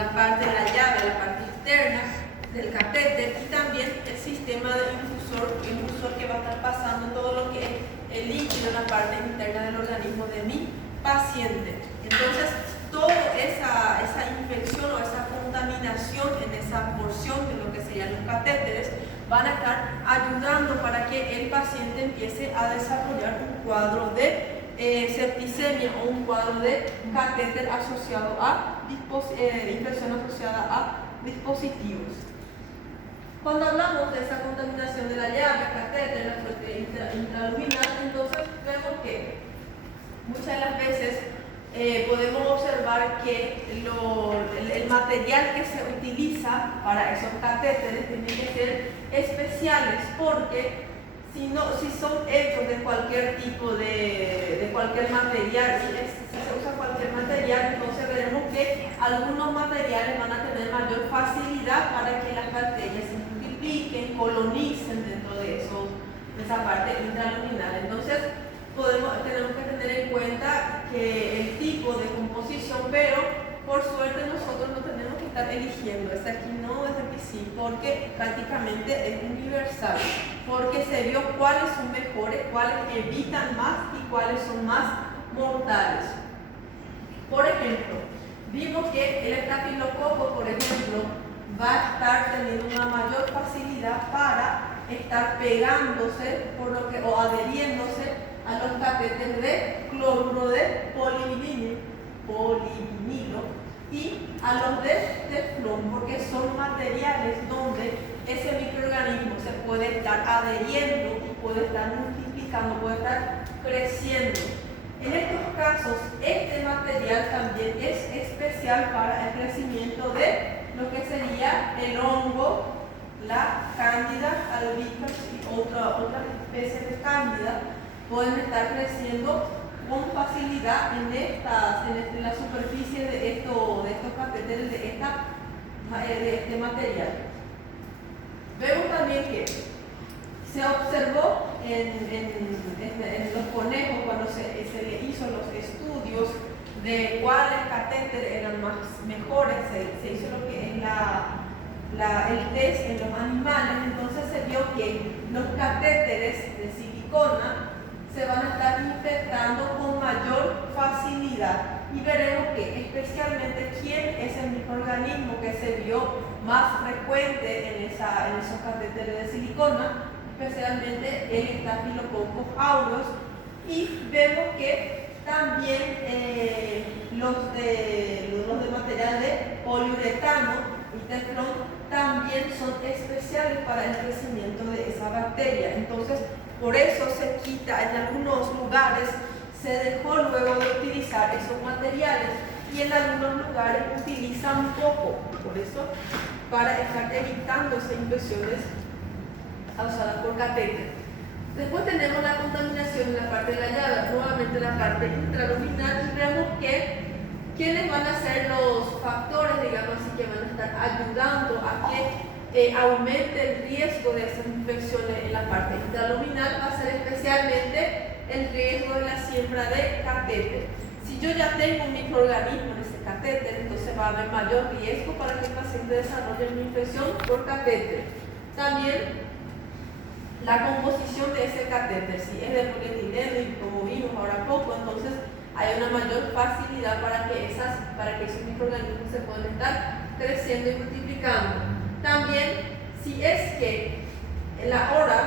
la parte de la llave, la parte externa del catéter, y también el sistema de infusor que va a estar pasando todo lo que es el líquido en la parte interna del organismo de mi paciente. Entonces, toda esa infección o esa contaminación en esa porción de lo que serían los catéteres van a estar ayudando para que el paciente empiece a desarrollar un cuadro de septicemia o un cuadro de catéter asociado a infección asociada a dispositivos. Cuando hablamos de esa contaminación de la llave, catéter, la fuente intraluminal, entonces vemos que muchas de las veces podemos observar que el material que se utiliza para esos catéteres tiene que ser especiales, porque si son hechos de cualquier tipo de cualquier material, si se usa cualquier material, entonces veremos que algunos materiales van a tener mayor facilidad para que las bacterias se multipliquen, colonicen dentro de esa parte intraluminal. Entonces tenemos que tener en cuenta que el tipo de composición, pero por suerte nosotros no tenemos que estar eligiendo, es aquí no, es aquí sí, porque prácticamente es universal, porque se vio cuáles son mejores, cuáles evitan más y cuáles son más mortales. Por ejemplo, vimos que el estafilococo, por ejemplo, va a estar teniendo una mayor facilidad para estar pegándose o adheriéndose a los catéteres de cloruro de polivinilo y a los de teflón, porque son materiales donde ese microorganismo se puede estar adheriendo y puede estar multiplicando, puede estar creciendo. En estos casos, este material también es especial para el crecimiento de lo que sería el hongo, la cándida albicans y otras especies de cándida pueden estar creciendo con facilidad en la superficie de estos catéteres de este material. Vemos también que se observó en los conejos cuando se le hizo los estudios de cuáles catéteres eran mejores, se hizo lo que es el test en los animales. Entonces se vio que los catéteres de silicona se van a estar infectando con mayor facilidad, y veremos que especialmente quién es el microorganismo que se vio más frecuente en esos catéteres de silicona, especialmente el Staphylococcus aureus, y vemos que también los de material de poliuretano y teflón también son especiales para el crecimiento de esa bacteria. Entonces, por eso se quita, en algunos lugares se dejó luego de utilizar esos materiales, y en algunos lugares utilizan poco, por eso, para estar evitando esas infecciones causadas por catéter. Después tenemos la contaminación en la parte de la llave, nuevamente la parte intraluminal, y vemos que quiénes van a ser los factores, digamos así, que van a estar ayudando a que aumente el riesgo de esas infecciones en la parte intraluminal. Va a ser especialmente el riesgo de la siembra de catéter. Si yo ya tengo un microorganismo en ese catéter, entonces va a haber mayor riesgo para que el paciente desarrolle una infección por catéter. También la composición de ese catéter, si es de polietileno y como vimos ahora poco, entonces hay una mayor facilidad para que esos microorganismos se puedan estar creciendo y multiplicando. También, si es que en la hora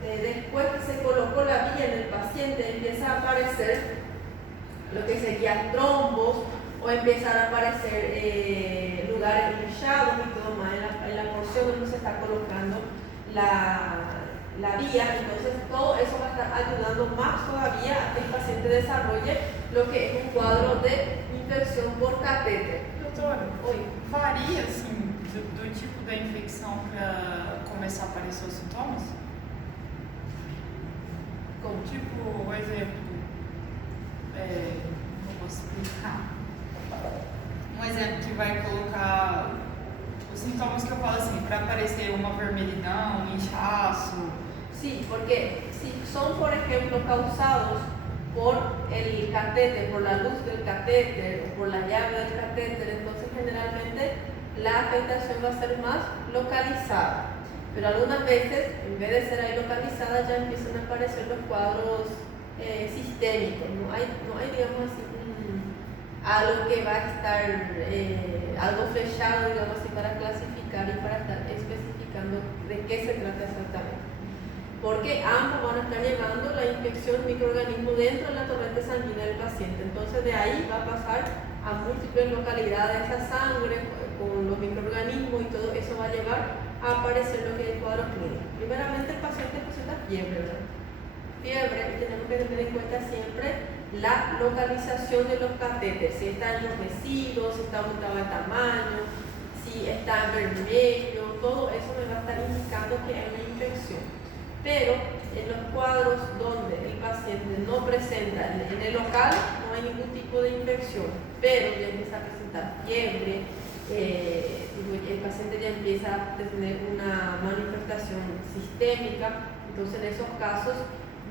después que se colocó la vía en el paciente empieza a aparecer lo que serían trombos, o empiezan a aparecer lugares hinchados y todo más en la porción donde se está colocando la vía, entonces todo eso va a estar ayudando más todavía a que el paciente desarrolle lo que es un cuadro de infección por catéter. Doutora, varia assim do tipo da infecção para começar a aparecer os sintomas? Como? Tipo, um exemplo, não posso explicar. Um exemplo que vai colocar os sintomas que eu falo assim, para aparecer uma vermelhidão, um inchaço. Sí, porque si son, por ejemplo, causados por el catéter, por la luz del catéter o por la llave del catéter, entonces generalmente la afectación va a ser más localizada. Pero algunas veces, en vez de ser ahí localizada, ya empiezan a aparecer los cuadros sistémicos. No hay digamos así, algo que va a estar, algo flechado, digamos así, para clasificar y para estar especificando de qué se trata exactamente. Porque ambos van a estar llevando la infección microorganismo dentro de la torrente sanguínea del paciente. Entonces de ahí va a pasar a múltiples localidades a sangre con los microorganismos y todo eso va a llevar a aparecer lo que es el cuadro clínico. Primeramente el paciente presenta fiebre, ¿verdad? Fiebre, y tenemos que tener en cuenta siempre la localización de los catéteres, si está enrojecido, si está aumentado de tamaño, si está en vermelho, todo eso me va a estar indicando que hay una infección. Pero en los cuadros donde el paciente no presenta, en el local no hay ningún tipo de infección, pero ya empieza a presentar fiebre, el paciente ya empieza a tener una manifestación sistémica, entonces en esos casos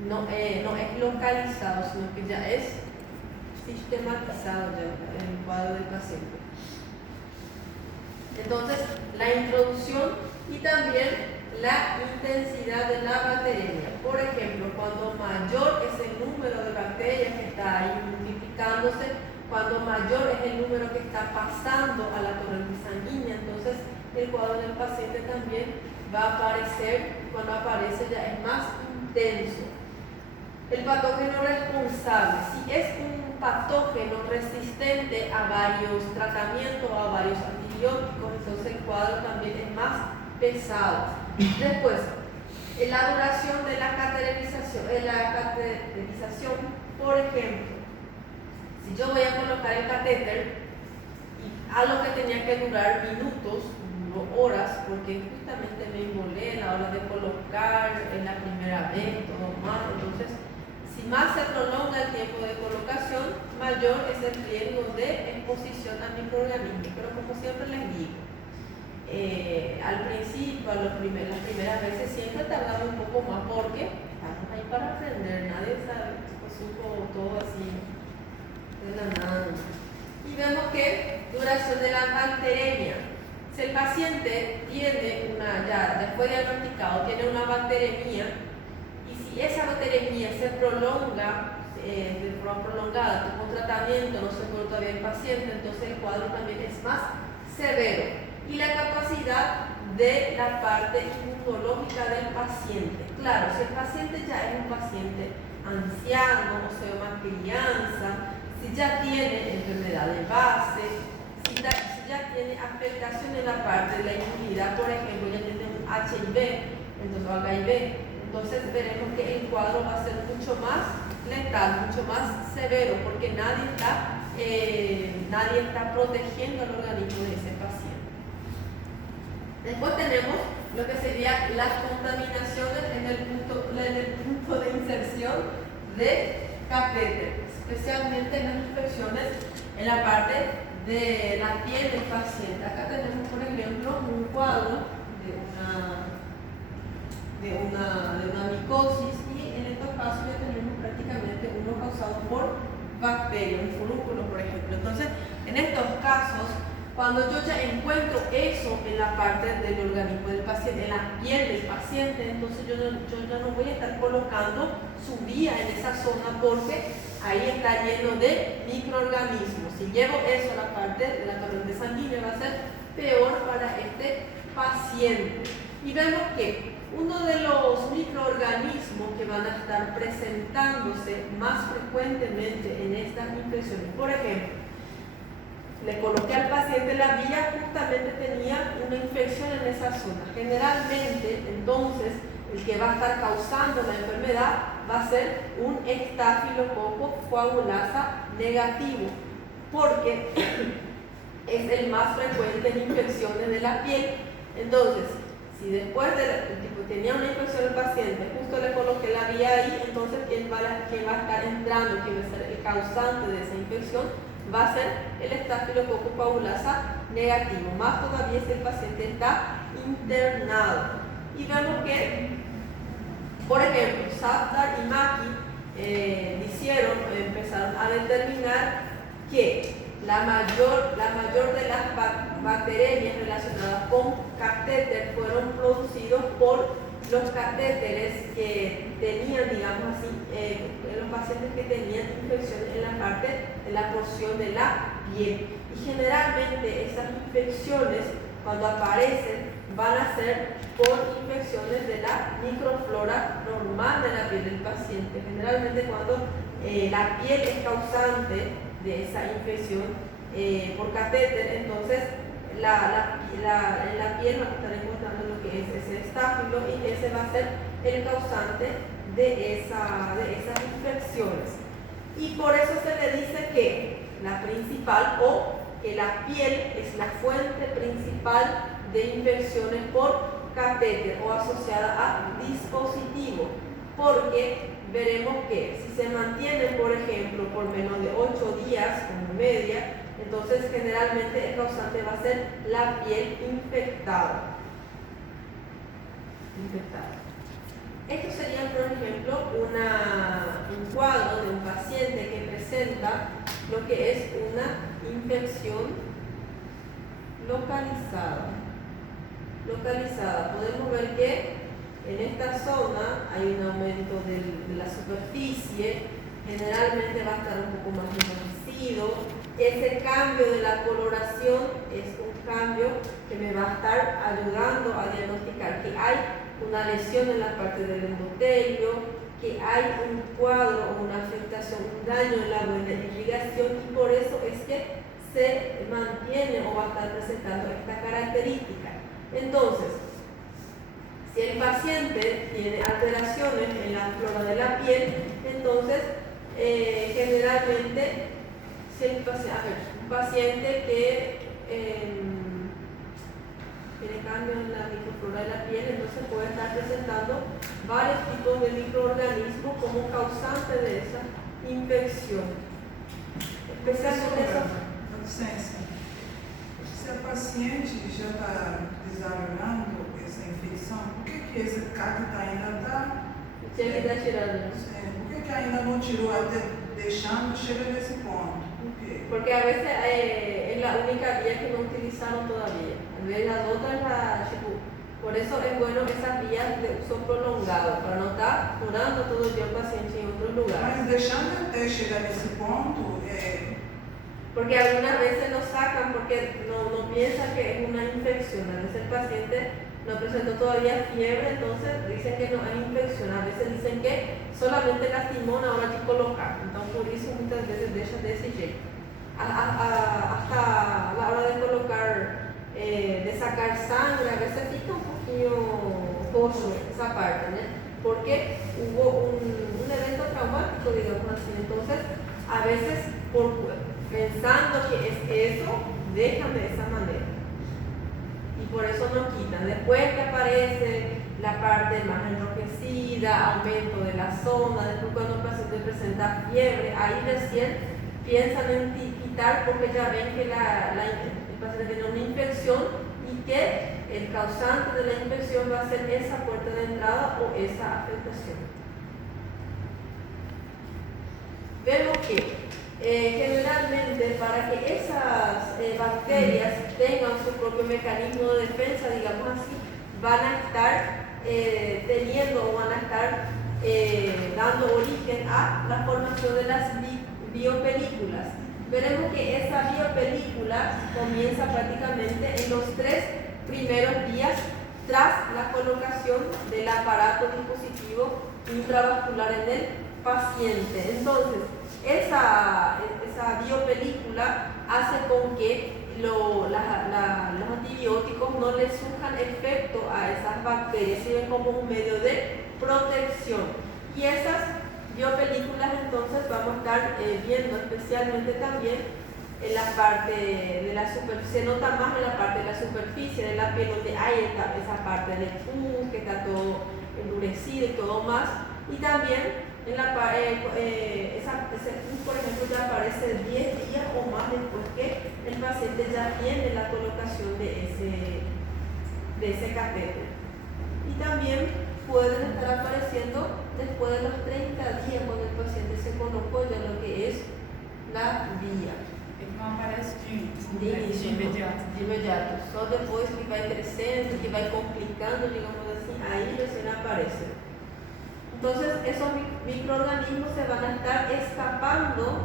no es localizado, sino que ya es sistematizado ya en el cuadro del paciente. Entonces, la introducción y también la intensidad de la bacteriemia. Por ejemplo, cuando mayor es el número de bacterias que está ahí multiplicándose, cuando mayor es el número que está pasando a la torrente sanguínea, entonces el cuadro del paciente también va a aparecer, cuando aparece ya es más intenso. El patógeno responsable, si es un patógeno resistente a varios tratamientos, a varios antibióticos, entonces el cuadro también es más pesado. Después, la duración de la cateterización, por ejemplo, si yo voy a colocar el catéter y algo que tenía que durar minutos, no horas, porque justamente me embolé a la hora de colocar en la primera vez, todo mal, entonces si más se prolonga el tiempo de colocación, mayor es el riesgo de exposición a microorganismos. Pero como siempre les digo, al principio, las primeras veces siempre tardamos un poco más porque estamos ahí para aprender, nadie sabe, supo todo así de la nada. Y vemos que duración de la bacteremia. Si el paciente tiene ya fue diagnosticado, tiene una bacteremia, y si esa bacteremia se prolonga de forma prolongada, con tratamiento no se curó todavía el paciente, entonces el cuadro también es más severo. Y la capacidad de la parte inmunológica del paciente. Claro, si el paciente ya es un paciente anciano, o sea, una crianza, si ya tiene enfermedad de base, si ya tiene afectación en la parte de la inmunidad, por ejemplo, ya tiene un HIV, entonces veremos que el cuadro va a ser mucho más letal, mucho más severo, porque nadie está protegiendo al organismo de ese paciente. Después tenemos lo que sería las contaminaciones en el punto de inserción de catéter, especialmente en las infecciones en la parte de la piel del paciente. Acá tenemos, por ejemplo, un cuadro de una micosis, y en estos casos ya tenemos prácticamente uno causado por bacterias, un furúnculo, por ejemplo. Entonces, en estos casos, cuando yo ya encuentro eso en la parte del organismo del paciente, en la piel del paciente, entonces yo ya no voy a estar colocando su vía en esa zona porque ahí está lleno de microorganismos. Si llevo eso a la parte de la torrente sanguínea, va a ser peor para este paciente. Y vemos que uno de los microorganismos que van a estar presentándose más frecuentemente en estas infecciones, por ejemplo, le coloqué al paciente la vía, justamente tenía una infección en esa zona. Generalmente, entonces, el que va a estar causando la enfermedad va a ser un estafilococo coagulasa negativo, porque es el más frecuente en infecciones de la piel. Entonces, si después tenía una infección el paciente, justo le coloqué la vía ahí, entonces ¿quién va a estar entrando, quién va a ser el causante de esa infección? Va a ser el estafilococo coagulasa negativo, más todavía si el paciente está internado. Y vemos que, por ejemplo, Safdar y Maki hicieron empezaron a determinar que la mayor de las bacterias relacionadas con catéter fueron producidos por los catéteres que tenían, digamos así, los pacientes que tenían infecciones en la porción de la piel. Y generalmente esas infecciones, cuando aparecen, van a ser por infecciones de la microflora normal de la piel del paciente. Generalmente cuando la piel es causante de esa infección por catéter, entonces en la piel vamos a estar encontrando lo que es ese estáfilo y ese va a ser el causante de esas infecciones. Y por eso se le dice que la principal o que la piel es la fuente principal de infecciones por catéter o asociada a dispositivo, porque veremos que si se mantienen, por ejemplo, por menos de 8 días como media, entonces generalmente el causante va a ser la piel infectada. Esto sería, por ejemplo, un cuadro de un paciente que presenta lo que es una infección localizada. Podemos ver que en esta zona hay un aumento de la superficie, generalmente va a estar un poco más endurecido. Ese cambio de la coloración es un cambio que me va a estar ayudando a diagnosticar que hay una lesión en la parte del endotelio, que hay un cuadro o una afectación, un daño en la buena irrigación, y por eso es que se mantiene o va a estar presentando esta característica. Entonces, si el paciente tiene alteraciones en la flora de la piel, entonces generalmente si un paciente que tiene cambio en la microflora de la piel, entonces puede estar presentando varios tipos de microorganismos como causante de esa infección. Especialmente licença. Se a paciente já está desarmando essa infecção, por que esse catéter ainda está? Se ele está tirando. Por que ainda não tirou até deixando chegar nesse ponto? Por quê? Porque a veces es la única vía que no utilizaron todavía. A veces las otras, por eso es bueno esas vías de uso prolongado, para no estar curando todo el día el paciente en otros lugares. Mas deixando até chegar nesse ponto, porque algunas veces lo sacan porque no piensan que es una infección. A veces el paciente no presentó todavía fiebre, entonces dicen que no hay infección. A veces dicen que solamente lastimó na hora de colocar. Entonces por eso muchas veces dejan de ese jeito. Hasta la hora de colocar, de sacar sangre, a veces fica un poquito coso esa parte, ¿no? Porque hubo un evento traumático, digamos así. Entonces, a veces pensando que es eso, dejan de esa manera. Y por eso no quitan. Después que aparece la parte más enrojecida, aumento de la zona, después cuando el paciente presenta fiebre, ahí recién piensan en quitar porque ya ven que el paciente tiene una infección y que el causante de la infección va a ser esa puerta de entrada o esa afectación. Vemos que generalmente para que esas bacterias tengan su propio mecanismo de defensa, digamos así, van a estar teniendo o van a estar dando origen a la formación de las biopelículas. Veremos que esa biopelícula comienza prácticamente en los 3 primeros días tras la colocación del aparato dispositivo intravascular en el paciente. Entonces, esa biopelícula hace con que los antibióticos no le surjan efecto a esas bacterias, sirven como un medio de protección. Y esas biopelículas entonces vamos a estar viendo especialmente también en la parte de la superficie, se nota más en la parte de la superficie de la piel donde hay esa parte del pus que está todo endurecido y todo más, y también en la ese pus, por ejemplo, ya aparece 10 días o más después que el paciente ya tiene la colocación de ese catéter. Y también pueden estar apareciendo después de los 30 días cuando el paciente se colocó ya lo que imediato. De imediato. Só depois que vai crescendo, que vai complicando, digamos assim, ahí recién aparece. Entonces, esos microorganismos se van a estar escapando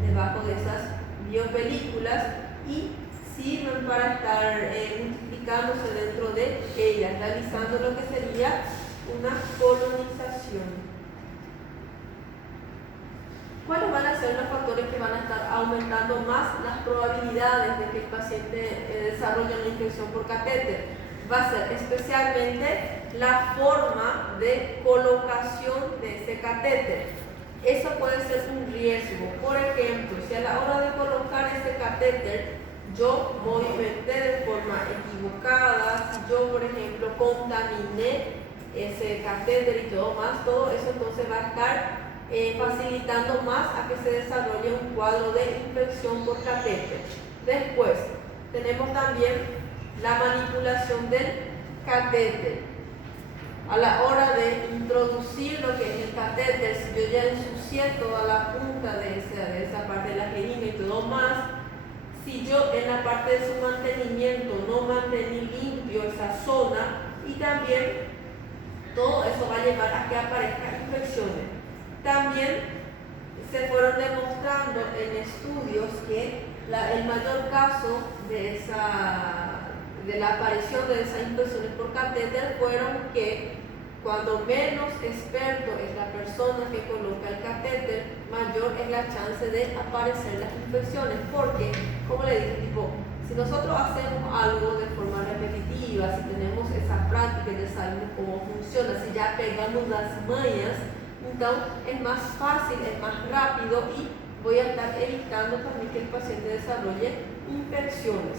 debajo de esas biopelículas y sirven para estar multiplicándose dentro de ellas, realizando lo que sería una colonización. ¿Cuáles van a ser los factores que van a estar aumentando más las probabilidades de que el paciente desarrolle una infección por catéter? Va a ser especialmente la forma de colocación de ese catéter. Eso puede ser un riesgo. Por ejemplo, si a la hora de colocar ese catéter yo movimenté de forma equivocada, si yo, por ejemplo, contaminé ese catéter y todo eso entonces va a estar facilitando más a que se desarrolle un cuadro de infección por catéter. Después, tenemos también la manipulación del catéter. A la hora de introducir lo que es el catéter, si yo ya ensucié toda la punta de esa parte de la jeringa y todo más, si yo en la parte de su mantenimiento no mantení limpio esa zona, y también todo eso va a llevar a que aparezcan infecciones. También se fueron demostrando en estudios que el mayor caso de la aparición de esas infecciones por catéter fueron que cuando menos experto es la persona que coloca el catéter, mayor es la chance de aparecer las infecciones. Porque, como le dije, si nosotros hacemos algo de forma repetitiva, si tenemos esa práctica de saber cómo funciona, si ya pegamos las mañas, entonces es más fácil, es más rápido y voy a estar evitando también que el paciente desarrolle infecciones.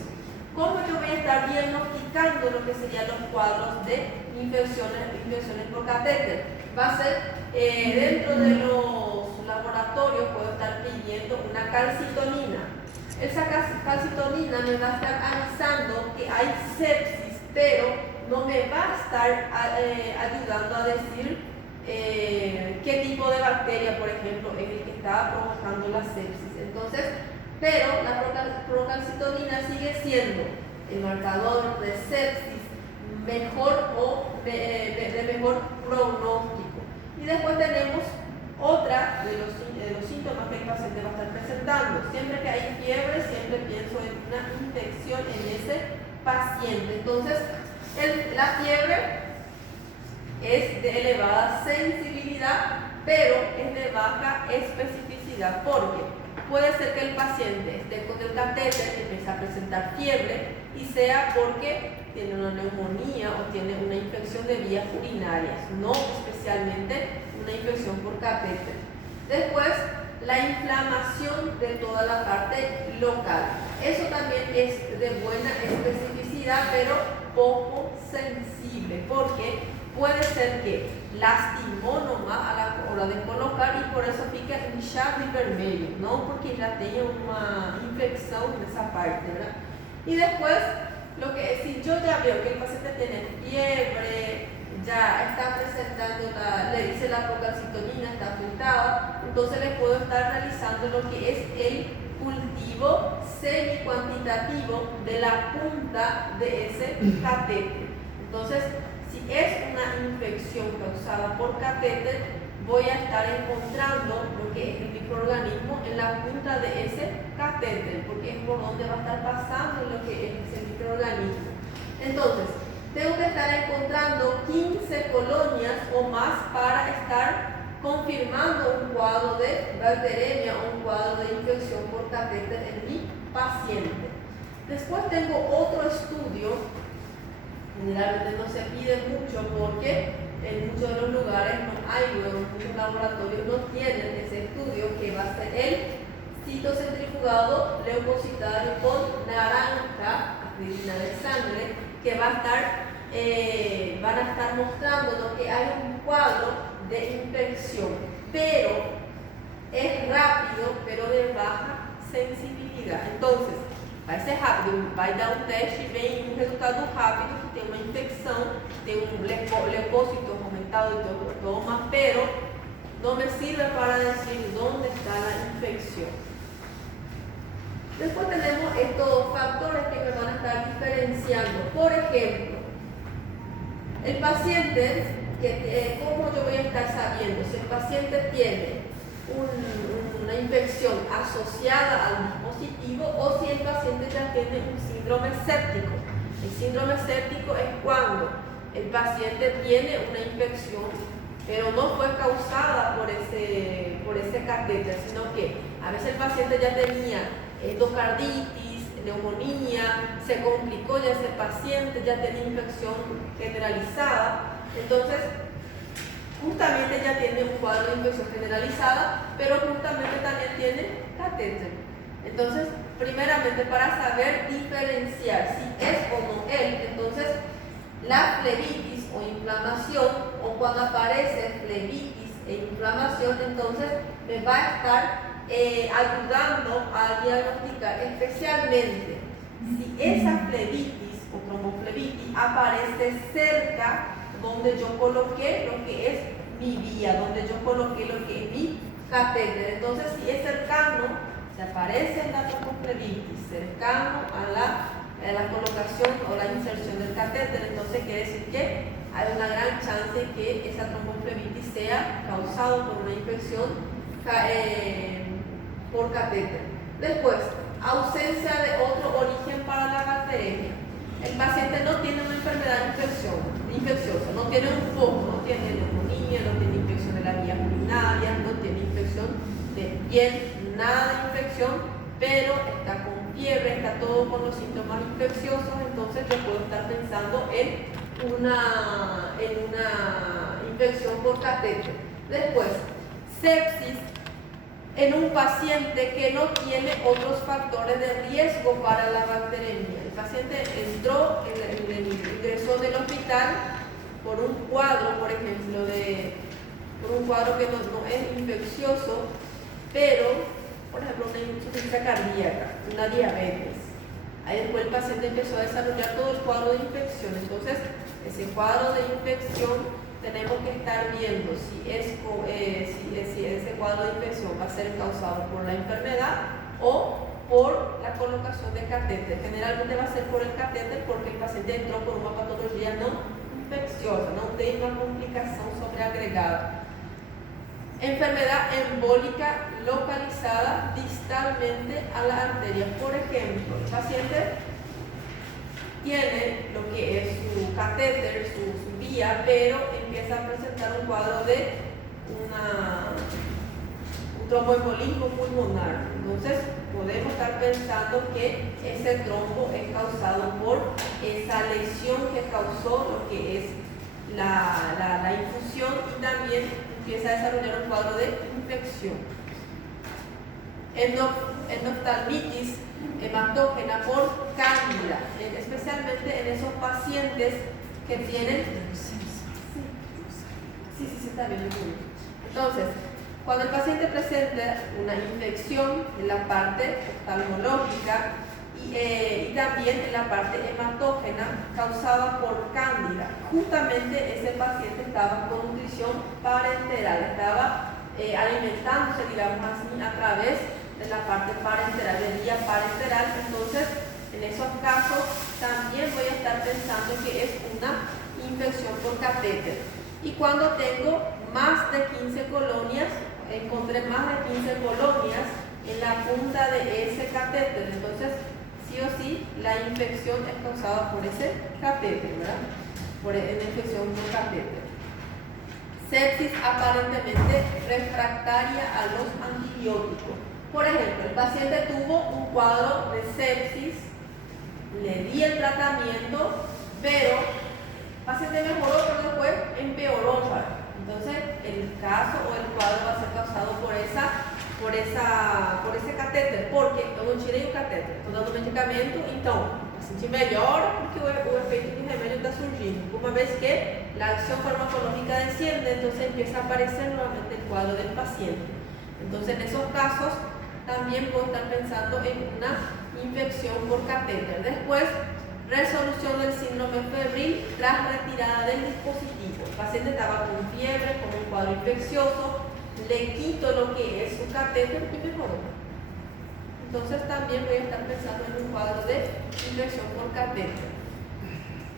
¿Cómo yo voy a estar diagnosticando lo que serían los cuadros de infecciones por catéter? Va a ser dentro de los laboratorios, puedo estar pidiendo una calcitonina. Esa calcitonina me va a estar avisando que hay sepsis, pero no me va a estar ayudando a decir qué tipo de bacteria, por ejemplo, es el que está provocando la sepsis. Entonces, pero la procalcitonina sigue siendo el marcador de sepsis mejor o de mejor pronóstico. Y después tenemos otra de los síntomas que el paciente va a estar presentando. Siempre que hay fiebre, siempre pienso en una infección en ese paciente. Entonces, la fiebre es de elevada sensibilidad, pero es de baja especificidad, porque puede ser que el paciente esté con el catéter, empiece a presentar fiebre y sea porque tiene una neumonía o tiene una infección de vías urinarias, no especialmente una infección por catéter. Después, la inflamación de toda la parte local. Eso también es de buena especificidad, pero poco sensible, porque puede ser que lastimó nomás a la hora de colocar y por eso fica hinchado y vermelho, no porque ya tenga una infección en esa parte, ¿verdad? Y después, si yo ya veo que el paciente tiene fiebre, ya está presentando, le dice la procalcitonina, está afectada, entonces le puedo estar realizando lo que es el cultivo semi-cuantitativo de la punta de ese catéter. Entonces, si es una infección causada por catéter, voy a estar encontrando lo que es el microorganismo en la punta de ese catéter, porque es por donde va a estar pasando lo que es ese microorganismo. Entonces, tengo que estar encontrando 15 colonias o más para estar confirmando un cuadro de bacteremia o un cuadro de infección por catéter en mi paciente. Después tengo otro estudio. Generalmente no se pide mucho porque en muchos de los lugares no hay, muchos laboratorios no tienen ese estudio, que va a ser el citocentrifugado leucocitario con naranja, aspirina de sangre, que van a estar mostrando que hay un cuadro de infección, pero es rápido, pero de baja sensibilidad. Entonces, vai ser rápido, vai dar um teste e vem um resultado rápido, que tem uma infecção, tem um leucócito aumentado e toma, pero no me sirve para decir dónde está la infección. Después tenemos estos factores que me van a estar diferenciando. Por ejemplo, el paciente, ¿cómo yo voy a estar sabiendo si el paciente tiene una infección asociada al dispositivo o si el paciente ya tiene un síndrome séptico? El síndrome séptico es cuando el paciente tiene una infección, pero no fue causada por ese catéter, sino que a veces el paciente ya tenía endocarditis, neumonía, se complicó ya ese paciente, ya tenía infección generalizada. Entonces, justamente ya tiene un cuadro de infección generalizada, pero justamente también tiene catéter. Entonces, primeramente, para saber diferenciar si es o no él, entonces la flebitis o inflamación, o cuando aparece flebitis e inflamación, entonces me va a estar ayudando a diagnosticar, especialmente si esa flebitis o tromboflebitis aparece cerca donde yo coloqué lo que es mi vía, donde yo coloqué lo que es mi catéter. Entonces, si es cercano, si aparece la tromboflebitis cercano a la colocación o la inserción del catéter, entonces quiere decir que hay una gran chance que esa tromboflebitis sea causada por una infección por catéter. Después, ausencia de otro origen para la bacteremia. El paciente no tiene una enfermedad infecciosa, no tiene un foco, no tiene neumonía, no tiene infección de la vía urinaria, no tiene infección de piel, nada de infección, pero está con fiebre, está todo con los síntomas infecciosos, entonces yo puedo estar pensando en una infección por catéter. Después, sepsis en un paciente que no tiene otros factores de riesgo para la bacteremia. El paciente ingresó en el hospital por un cuadro, por ejemplo, por un cuadro que no es infeccioso, pero, por ejemplo, una insuficiencia cardíaca, una diabetes. Ahí después el paciente empezó a desarrollar todo el cuadro de infección. Entonces, ese cuadro de infección tenemos que estar viendo si ese cuadro de infección va a ser causado por la enfermedad o por la colocación de catéter. Generalmente va a ser por el catéter porque el paciente entró por una patología no infecciosa, no tiene una complicación sobreagregada. Enfermedad embólica localizada distalmente a la arteria. Por ejemplo, el paciente tiene lo que es su catéter, su vía, pero empieza a presentar un cuadro de un tromboembolismo pulmonar. Entonces, podemos estar pensando que ese trombo es causado por esa lesión que causó lo que es la infusión, y también empieza a desarrollar un cuadro de infección. Endoftalmitis hematógena por cándida, especialmente en esos pacientes que tienen... Sí, está bien. Entonces, cuando el paciente presenta una infección en la parte oftalmológica y también en la parte hematógena causada por cándida, justamente ese paciente estaba con nutrición parenteral, estaba alimentándose, digamos así, a través de la parte parenteral, de vía parenteral. Entonces, en esos casos también voy a estar pensando que es una infección por catéter. Y cuando tengo más de 15 colonias, encontré más de 15 colonias en la punta de ese catéter, entonces sí o sí la infección es causada por ese catéter, ¿verdad? Por una infección por catéter. Sepsis aparentemente refractaria a los antibióticos. Por ejemplo, el paciente tuvo un cuadro de sepsis, le di el tratamiento, pero el paciente mejoró, pero después empeoró. Entonces, el caso o el cuadro va a ser causado por esse catéter, porque eu não tirei o catéter, estou dando medicamento, então o paciente melhora porque o efeito do remédio está surgindo. Uma vez que la acción farmacológica desciende, entonces empieza a aparecer nuevamente el cuadro del paciente. Entonces, en esos casos, también puedo estar pensando en una infección por catéter. Después, resolución del síndrome febril tras retirada del dispositivo. El paciente estaba con fiebre, con un cuadro infeccioso, le quito lo que es su catéter y mejoró. Entonces también voy a estar pensando en un cuadro de infección por catéter.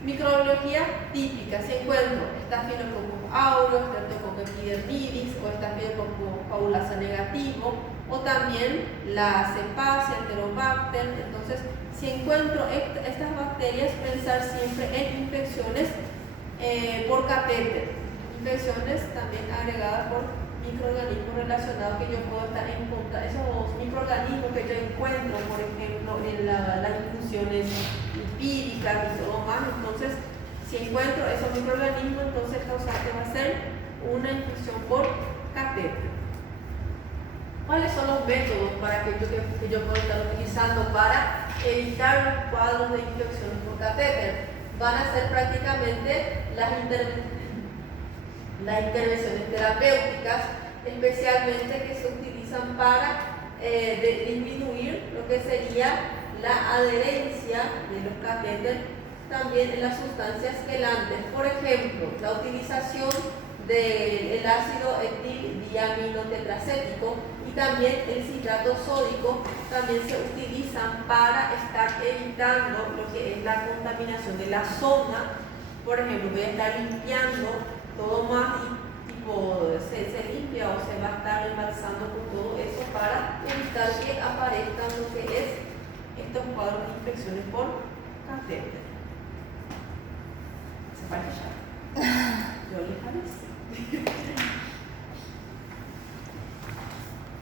Microbiología típica, si encuentro Staphylococcus aureus, Streptococcus epidermidis o Staphylococcus fabulosa negativo, o también la cepacia, Enterobacter. Entonces, si encuentro estas bacterias, pensar siempre en infecciones por catéter, infecciones también agregadas por microorganismos relacionados que yo puedo estar en contra, esos microorganismos que yo encuentro, por ejemplo, en las infusiones lipídicas y todo más. Entonces, si encuentro esos microorganismos, entonces el causante va a ser una infección por catéter. ¿Cuáles son los métodos para que yo pueda estar utilizando para evitar los cuadros de infección por catéter? Van a ser prácticamente las intervenciones terapéuticas, especialmente que se utilizan para disminuir lo que sería la adherencia de los catéteres también en las sustancias quelantes. Por ejemplo, la utilización del ácido etil-diaminotetracético y también el citrato sódico también se utilizan para estar evitando lo que es la contaminación de la zona. Por ejemplo, voy a estar limpiando todo más y tipo se limpia o se va a estar embalsando con todo eso para evitar que aparezcan lo que es estos cuadros de infecciones por catéter. Se parece ya. Yo les aviso.